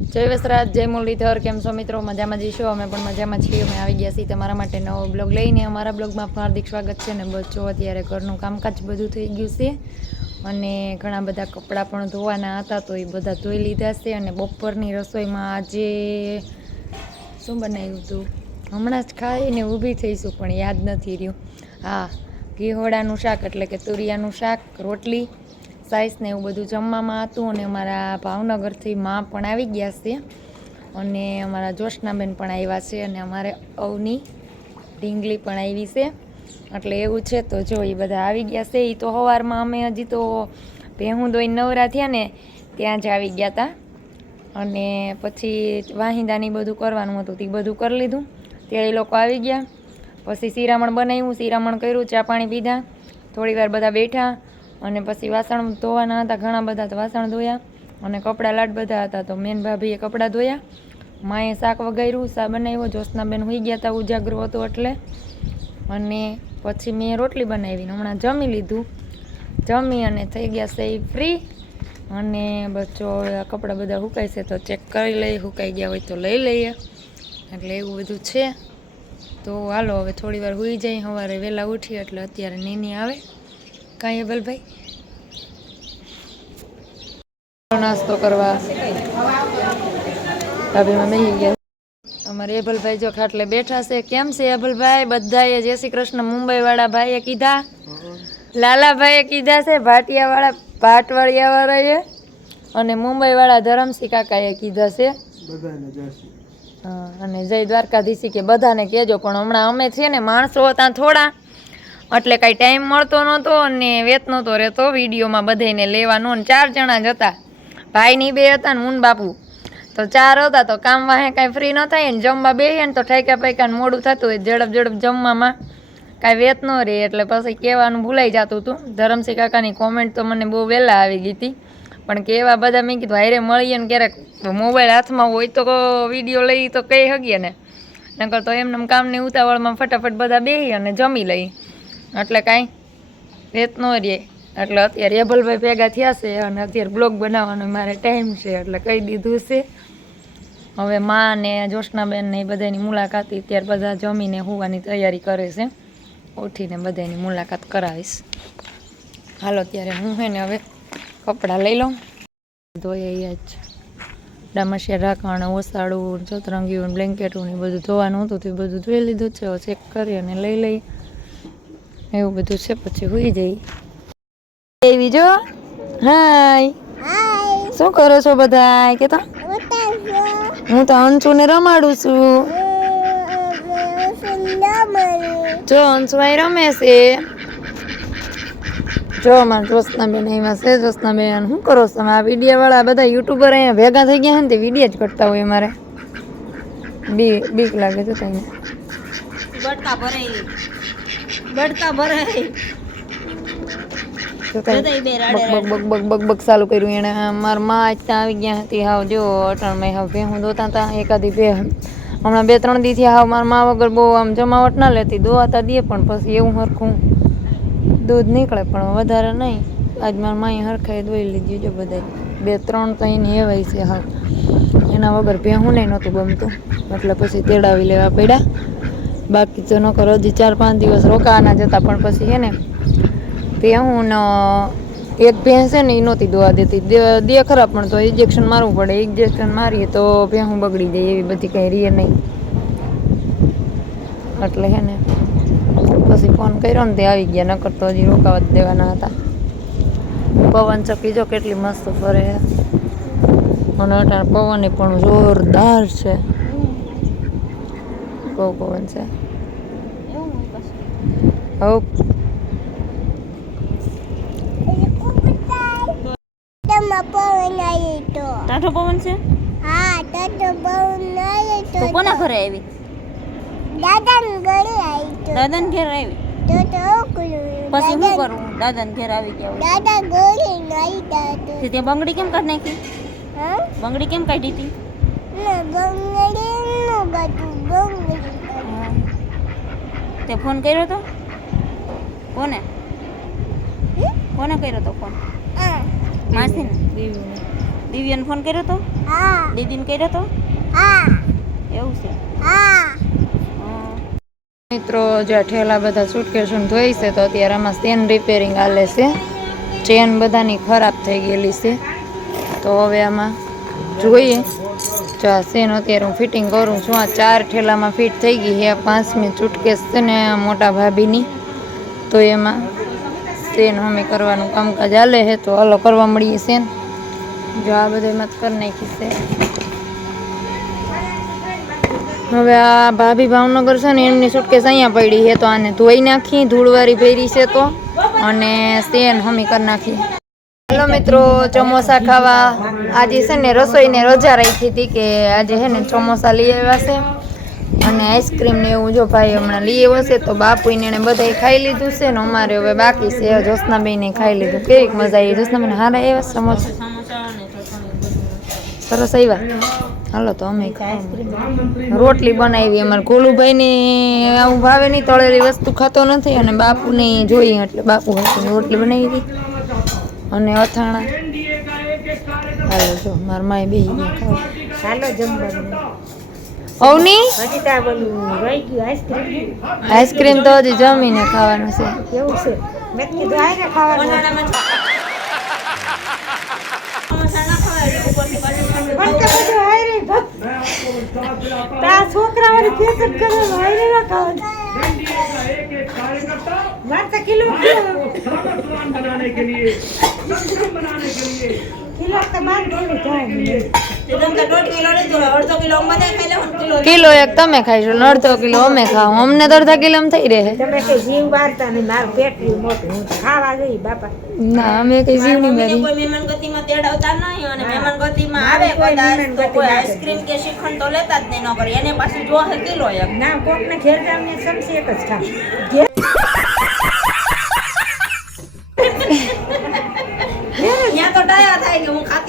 જય વસરાજ, જય મુરલીધર, કેમ છો મિત્રો? મજામાં જઈશું અમે પણ મજામાં છીએ. અમે આવી ગયા છીએ તમારા માટે નવો બ્લોગ લઈને. અમારા બ્લોગમાં હાર્દિક સ્વાગત છે ને જો અત્યારે ઘરનું કામકાજ બધું થઈ ગયું છે અને ઘણા બધા કપડાં પણ ધોવાના હતા તો એ બધા ધોઈ લીધા છે અને બપોરની રસોઈમાં આજે શું બનાવ્યું હતું? હમણાં જ ખાઈને ઊભી થઈશું પણ યાદ નથી રહ્યું. હા ઘીહોડાનું શાક એટલે કે તુરિયાનું શાક, રોટલી સાઈસ ને એવું બધું જમવામાં હતું અને અમારા ભાવનગરથી માં પણ આવી ગયા છે. અને અમારા જોશનાબેન પણ આવ્યા છે અને અમારે અવની ઢીંગલી પણ આવી છે. એટલે એવું છે તો જો એ બધા આવી ગયા છે. એ તો સવારમાં અમે હજી તો ભેહું દોઈ નવરા થયા ને ત્યાં જ આવી ગયા હતા અને પછી વાહિંદાની બધું કરવાનું હતું તે બધું કરી લીધું. ત્યાં એ લોકો આવી ગયા. પછી શિરામણ બનાવ્યું, શિરામણ કર્યું, ચા પાણી પીધા. થોડી વાર બધા બેઠા. અને પછી વાસણ ધોવાના હતા, ઘણા બધા તો વાસણ ધોયા અને કપડાં લાટ બધા હતા, તો મેન ભાભીએ કપડાં ધોયા. માએ શાક વગાડ્યું શા બનાવ્યો, જ્યોત્સનાબેન હોઈ ગયા હતા ઉજાગરો હતો એટલે. અને પછી મેં રોટલી બનાવી હમણાં જમી લીધું. જમી અને થઈ ગયા છે ફ્રી. અને બચ્ચો કપડાં બધા સુકાય છે, તો ચેક કરી લઈએ, સુકાઈ ગયા હોય તો લઈ લઈએ. એટલે એવું બધું છે. તો હાલો, હવે થોડી વાર સુઈ જાય, સવારે વહેલા ઉઠી એટલે અત્યારે નીની આવે. કાંઈ એબલભાઈ નાસ્તો કરવા ભાભીમાં બેસી ગયા. અમારે એબલભાઈ જો ખાટલે બેઠા છે. કેમ છે એબલભાઈ બધાએ જય શ્રી કૃષ્ણ. મુંબઈ વાળા ભાઈએ કીધા? લાલાભાઈએ કીધા છે ભાટિયા વાળા ભાટવાળિયા વાળાએ અને મુંબઈ વાળા ધરમસિંહ કાકાએ કીધા છે. અને જય દ્વારકાધીશી કે બધાને કહેજો પણ હમણાં અમે છે ને માણસો હતા થોડા. એટલે કાંઈ ટાઈમ મળતો નહોતો અને વેત નહોતો રહેતો. વિડીયોમાં બધાને લેવાનો ને ચાર જણા જ હતા. ભાઈની બે હતા ને હું બાપુ. તો ચાર હતા તો કામ વાહે કાંઈ ફ્રી ન થાય ને જમવા બેસીએ ને તો ઠેકા પૈકા મોડું થતું હોય ઝડપ ઝડપ જમવામાં કાંઈ વેત ન રહે એટલે પછી કહેવાનું ભૂલાઈ જતું હતું. ધરમસિંહ કાકાની કોમેન્ટ તો મને બહુ વહેલા આવી ગઈ હતી. પણ કેવા બધા મેં કીધું, હારે મળીએ ને ક્યારેક મોબાઈલ હાથમાં હોય તો વીડિયો લઈ તો કહી શકીએ ને. નકર તો એમને કામની ઉતાવળમાં ફટાફટ બધા બેસી અને જમી લઈ. એટલે કાંઈ રેત ન રહે. એટલે અત્યારે એભલભાઈ ભેગા થયા છે અને અત્યારે બ્લોગ બનાવવાનો મારે ટાઈમ છે, એટલે કહી દીધું છે. હવે મા ને જોશનાબેન ને એ બધાની મુલાકાત અત્યારે બધા જમીને હોવાની તૈયારી કરે છે. ઉઠીને બધાની મુલાકાત કરાવીશ. હાલો, ત્યારે હું હે ને હવે કપડાં લઈ લઉં. ધોઈએ જ. ડામસિયા ઢાંકણ ઓસાડું ચતરંગીયું બ્લેન્કેટું ને બધું ધોવાનું હતું, તે બધું ધોઈ લીધું છે. ચેક કરી અને લઈ લઈ. એવું બધું છે પછી હોઈ જઈ. એવી જો? હાય. શું કરો છો બધા કે તો હું તો અંશુને રમાડું છું. જો અંશુભાઈ રમે છે. જો અમારા જોશનાબેન એમાં છે. જોશનાબેન શું કરો છો? આ વીડિયો વાળા બધા યુટ્યુબર અહીંયા ભેગા થઈ ગયા છે ને તે વીડિયો જ કરતા હોય અમારે. બી બીક લાગે છે તઈને બડકા ભરે બડકા ભરે તો તઈ બધા ઈ બે રાડે બક બક બક બક બક ચાલુ કર્યું એણે મારા માં આજ ત્યાં આવી ગયા હતી હાવ. જો અટણમાં હાવ ભેહું દોતા હતા એકાદી ભે હમણાં બે ત્રણ દીથી હાવ મારા મા વગર બહુ આમ જમાવટ ના લેતી. દોવાતા દે પણ પછી એવું હરખું. દૂધ નીકળે પણ વધારે નહીં. આજ મારા માએ હરખાએ દોઈ લીધી. જો બધાય બે ત્રણ તો એની એવાય છે હાવ. એના વગર ભેહું નહીં નહોતું ગમતું. એટલે પછી તેડાવી લેવા પડ્યા. બાકી તો કરો, હજી ચાર પાંચ દિવસ રોકાવાના જતા પણ પછી હે ને હું ન, એક ભેંસ છે ને એ નહોતી દોવા દેતી. દે- ખરા, પણ તો ઇન્જેક્શન મારવું પડે. ઇન્જેક્શન મારીએ તો ભેહું બગડી જાય, એવી બધી કંઈ રીએ નહીં. એટલે હે ને, પછી ફોન કર્યો ને તે આવી ગયા, નકર તો હજી રોકાવા જ દેવાના હતા. પવન ચક્કી જો કેટલી મસ્ત ફરે. અને અટાણે પવન પણ જોરદાર છે. બહુ પવન છે. હવ ટાઢો પવન છે? તો કોના ઘરે આવી? દાદાને ઘેર આવી? પછી શું કરું? દાદાને ઘેર આવી ગયા દાદા ગોળી નહીં દાદો તે બંગડી કેમ કાઢી નાખી? હા બંગડી કેમ કાઢી હતી? બંગડી નું બંગડી તે ફોન કર્યો તો? કોને? કોને કર્યો તો ફોન માસીને? દિવ્યને. ફોન કર્યો તો? હા. દીદીને કર્યો તો? હા. એવું છે. મિત્રો જે ઠેલા બધા સુટકેશન ધોઈ છે તો અત્યારે આમાં ચેન રિપેરિંગ હાલે છે. ચેન બધાની ખરાબ થઈ ગયેલી છે. તો હવે આમાં જોઈએ. જો આ ચેન અત્યારે હું ફિટિંગ કરું છું. આ ચાર ઠેલામાં ફિટ થઈ ગઈ છે. આ પાંચમી ચૂટકેશ છે ને મોટા ભાભીની. તો એમાં સેન અમે કરવાનું કામકાજ હાલે છે, તો હલો કરવા મળીએ ચેન જો આ બધું મત કરી નાખી છે. હવે આ ભાભી ભાવનગર છે ને, એમની સુટકેસ અહીંયા પડી છે, તો આને ધોઈ નાખી ધૂળવાળી ભેરી છે તો, અને સેન હમી કરી નાખી. હેલો મિત્રો, ચોમોસા ખાવા. આજે છે ને રસોઈને રજા રાખી હતી કે આજે છે ને ચોમોસા લઈ આવ્યા છે. અને આઈસ્ક્રીમને એવું જો ભાઈ હમણાં લઈ આવ્યો છે, તો બાપુને એને બધાએ ખાઈ લીધું છે ને અમારે હવે બાકી છે જોશનાબેને ખાઈ લીધું. કેવી મજા આવી જોશનાબેન હારા એવા સમોસા? સરસ આવ્યા? હાલો તો અમે રોટલી બનાવી, અમારે ગોલુભાઈને આવું ભાવે નહીં, તળેલી વસ્તુ ખાતો નથી, અને બાપુને જોઈએ એટલે બાપુ રોટલી બનાવી હતી અને અથાણા. હાલો જો, મારા માએ બે ખાવ. હાલો જમવાનું. ગયું આઈસ્ક્રીમ આઈસ્ક્રીમ તો હજી જમીને ખાવાનું છે. કેવું છે. મેં કીધું આય ને ખાવાનું છોકરા વાળી કરે હારે ના ખાવાનું માર તો કિલો કિલો તો બાર કિલો જાય કિલો એક તમે ખાઈશો ને અડધો કિલો અમે ખાવ અમને તો અડધા કિલો થઈ રહે તમે કઈ જીવ વાળતા નહીં મારું પેટ રહ્યું મોટું હું તો ખાવા ગઈ બાપા ના અમે કઈ જીવ નહીં મારી કોઈ મહેમાન ગતિમાં તેડાવતા નહીં અને મહેમાન ગતિમાં મારે આવે કોઈ કદાચ મહેમાન તો ગતિમાં કોઈ આવે. આઈસ્ક્રીમ કે શ્રીખંડ તો લેતા જ નહીં ન કરે એને પાછું જો હે કિલો એક ના કોક ને ઘેર જાવ ને સમસી એક જ ખાવ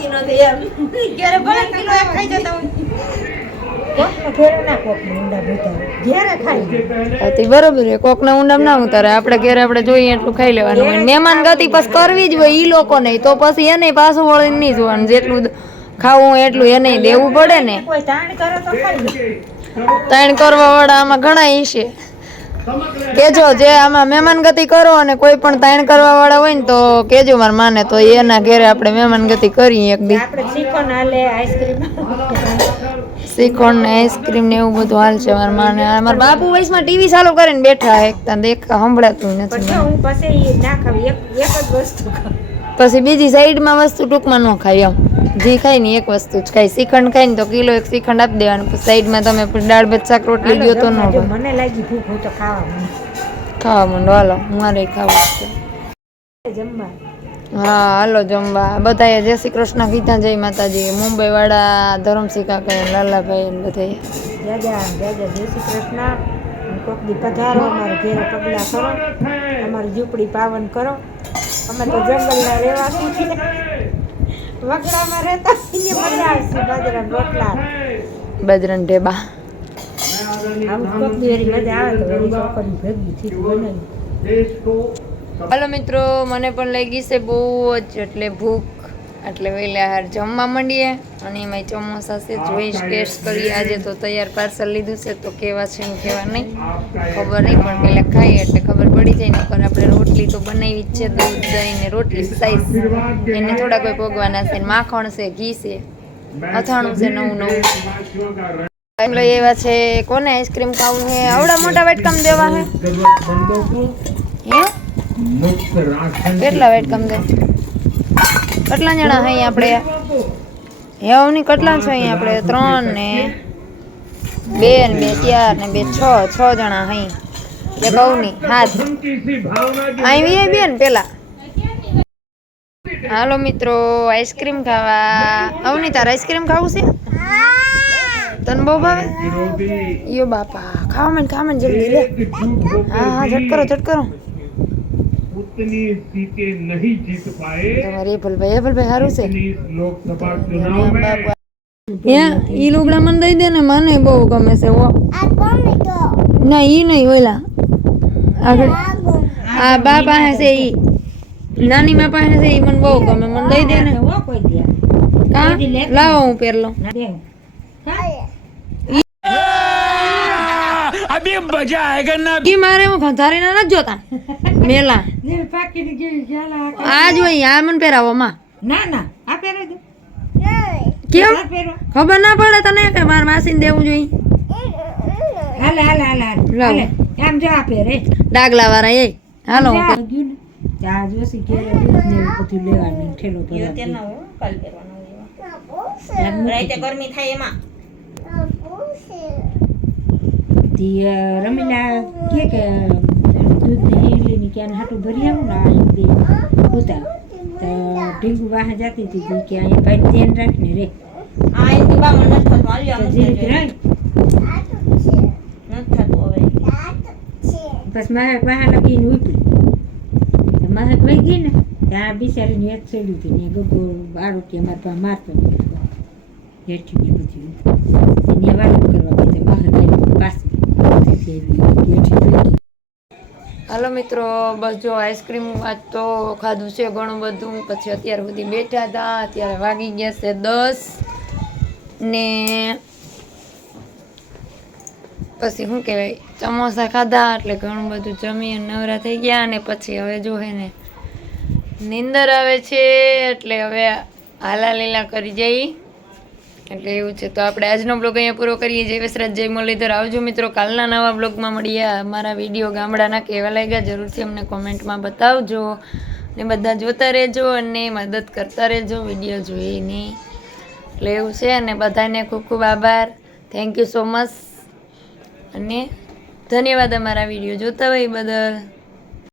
ખાતી નથી એમ. ક્યારે ભલે કિલો એક ખાઈ જતા હોય કોક ને ના ઊંડા બરોબર છે. કોકના ઊંડામાં ના ઉતારે આપણે ઘરે આપણે જોઈએ એટલું ખાઈ લેવાનું હોય. મહેમાન ગતિ પછી કરવી જ હોય ઈ લોકો નહીં. તો પછી એને પાછું વળી નહીં જોવાનું. જેટલું ખાવું એટલું એને દેવું પડે ને. તાણ કરો તો ખાઈ લે. તાણ કરવા વાળા આમાં ઘણા ઈ છે. કેજો જે આમાં મહેમાન ગતિ કરો અને કોઈ પણ તાણ કરવા વાળા હોય ને તો કેજો મારા માને તો એના ઘરે આપણે મહેમાન ગતિ કરીએ એક દી. શ્રીખંડ ને આઈસ્ક્રીમ ને એવું બધું હાલ છે મારા માને. મારા બાપુ વયસમાં ટીવી ચાલુ કરીને બેઠા એક તને દેખા સંભળાતું નથી હું પછી ના ખાવ એક જ વસ્તુ ખાવ પછી બીજી સાઈડમાં વસ્તુ ટૂંકમાં ન ખાય એમ. જે ખાય ને એક વસ્તુ જ ખાય. શ્રીખંડ ખાય ને તો કિલો એક શ્રીખંડ આપી દેવાનું. સાઈડમાં તમે દાળ ભાત શાક રોટલી ગયો તો ન. મને લાગી ભૂખ હું તો ખાવા માંડું. ખાવા માંડો. હાલો મારે ખાવું છે. જમવા. હા હાલો જમવા. બધાએ જય શ્રી કૃષ્ણ ગીતા જય માતાજી. મુંબઈ વાળા ધરમસિંહ કાકા લાલાભાઈ બધાએ. જાજા જય શ્રી કૃષ્ણ. કોક દી પધારો અમારે ઘેરે પગલા કરો અમારી ઝૂંપડી પાવન કરો. અમે તો જંગલના રહેવાસી છીએ. વગડામાં રહેતા છીએ મજા આવશે બાજરા રોટલા. બજરંગ ઢેબા. હાલો મિત્રો મને પણ લાગી છે બહુ જ એટલે ભૂખ. એટલે વહેલા હાર જમવા માંડીએ અને એમાંય ચોમાસા છે જોઈશ ટેસ્ટ કરીએ. આજે તો તૈયાર પાર્સલ લીધું છે, તો કેવા છે ને કેવા નહીં. ખબર નહીં, પણ પહેલાં ખાઈએ એટલે ખબર પડી જાય, નકર આપણે રોટલી તો બનાવી જ છે, દૂધ, દહીં રોટલી સાઈઝ એને થોડા કોઈ ભોગવાના છે માખણ છે, ઘી છે, અથાણું છે, નવું નવું. એમ આવ્યા છે, કોને આઈસ્ક્રીમ ખાવું છે? આવડા મોટા વેટકમ દેવા હે? કેટલા વેટકમ દે? કેટલા જણા અહીં આપણે. હેવની કેટલા છે અહીં આપણે ત્રણ ને બે ને બે ચાર ને બે છ છ જણા અહીં એક અવની હાથ. બે ને પેલા. હાલો મિત્રો, આઈસ્ક્રીમ ખાવા. અવની, તારે આઈસ્ક્રીમ ખાવું છે? તને બહુ ભાવે? યો બાપા, ખાવા મને ખાવા મને જલ્દી લે. હા હા ઝટ કરો. उतनी सीटें नहीं जीत पाए તમારે એપલભાઈ એપલભાઈ સારું છે इस लोकसभा चुनाव में ત્યાં ઈ લુગડા મને દઈ દે ને મને બહુ ગમે છે ઓ આ કોમે તો ના ઈ નહીં ઓલા આગળ આગો આ બા પાસે છે ઈ નાની માં પાસે છે ઈ મને બહુ ગમે મને દઈ દે ને હો કોઈ દે કા કોઈ દી લેતી લાવો હું પહેરલો ના દેવું ઈ મારે હું ખંધારીને નથી જોતા મેલા પાકીને જેવી ઝાલા આ જ હોય આ મને પહેરાવો માં ના ના આ પહેરાવી દે. કેમ? ખબર ના પડે તને કે મારે માસીને દેવું જોઈએ. હાલે હાલે હાલે હાલે. એમ જો આ પહેરે. ડાગલા વાળા એ. હાલો. ને ને બધું લેવાનું ઠેલો. ના કાલ પહેરવાનો મૂકી રાતે ગરમી થાય એમાં. રમીલા કે કે દૂધ ને હેલી ની ક્યાં હાટું ભરી આવું ને આ બે ઉતાર તો ઢીંગુ વાહ જતી હતી કે અહીંયા ભાઈ ધ્યાન રાખને રે. બસ મહેક વાહ લગીને ઉપડી મહેક વહી ગઈ ને ત્યાં બિચારીની એક ચડ્યું હતી ને ગગો આરોટી અમારા મારતો હેઠી ને બધું. એને વાળું કરવા કીધું મહેક આવી પાછી. હેઠી હાલો મિત્રો, બસ જો આઈસ્ક્રીમ આજ તો ખાધું છે ઘણું બધું. પછી અત્યાર સુધી બેઠા હતા, અત્યારે વાગી ગયા છે દસ ને પછી શું કહેવાય, ચમોસા ખાધા એટલે ઘણું બધું જમી નવરા થઈ ગયા અને પછી હવે જો હે ને, નીંદર આવે છે એટલે હવે હાલા લીલા કરી જઈ. એટલે એવું છે. તો આપણે આજનો બ્લોગ અહીંયા પૂરો કરીએ. જય વસરાજ, જય મુરલીધર. આવજો મિત્રો, કાલના નવા બ્લોગમાં મળીએ. અમારા વીડિયો ગામડાના કેવા લાગ્યા જરૂરથી અમને કોમેન્ટમાં બતાવજો. ને બધા જોતા રહેજો અને મદદ કરતા રહેજો. વીડિયો જોઈને એટલે એવું છે. અને બધાને ખૂબ ખૂબ આભાર. થેન્ક યુ સો મચ અને ધન્યવાદ અમારા વીડિયો જોતા હોય બદલ.